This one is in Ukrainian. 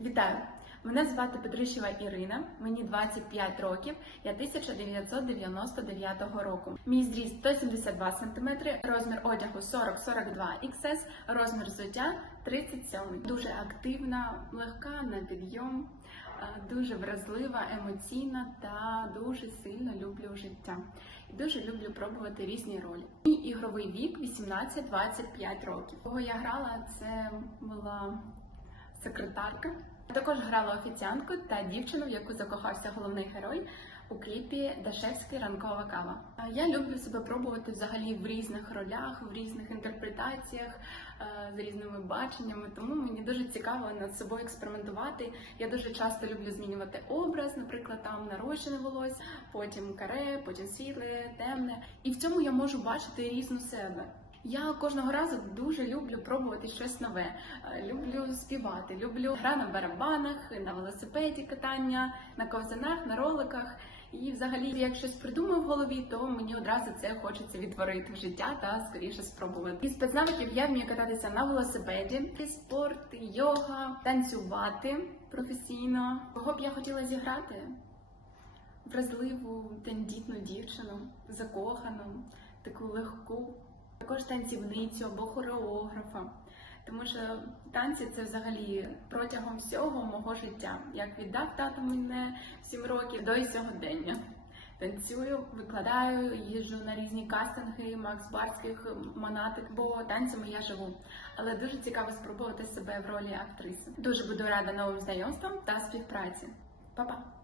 Вітаю! Мене звати Петрищева Ірина, мені 25 років, я 1999 року. Мій зріст 172 см, розмір одягу 40-42 XS, розмір взуття 37. Дуже активна, легка на підйом, е, дуже вразлива, емоційна та дуже сильно люблю життя. Дуже люблю пробувати різні ролі. Мій ігровий вік 18-25 років. Кого я грала, це була секретарка. Також грала офіціантку та дівчину, в яку закохався головний герой у кліпі Дашевський ранкова кава. Я люблю себе пробувати взагалі в різних ролях, в різних інтерпретаціях, е, з різними баченнями. Тому мені дуже цікаво над собою експериментувати. Я дуже часто люблю змінювати образ, наприклад, там нарощене волосся, потім каре, потім світле, темне. І в цьому я можу бачити різну себе. Я кожного разу дуже люблю пробувати щось нове. Е, Люблю співати, люблю гра на барабанах, на велосипеді катання, на ковзанах, на роликах. І взагалі, як щось придумаю в голові, то мені одразу це хочеться відтворити в життя та скоріше спробувати. Із спецнавиків я вмію кататися на велосипеді, спорт, йога, танцювати професійно. Кого б я хотіла зіграти? Вразливу, тендітну дівчину, закохану, таку легку, також танцівницю або хореографа. Тому що танці це взагалі протягом всього мого життя. Як віддав тато мене 7 років до сьогодення. Танцюю, викладаю, їжджу на різні кастинги, Макс Барських, Монатик, бо танцями я живу. Але дуже цікаво спробувати себе в ролі актриси. Дуже буду рада новим знайомствам та співпраці. Па-па!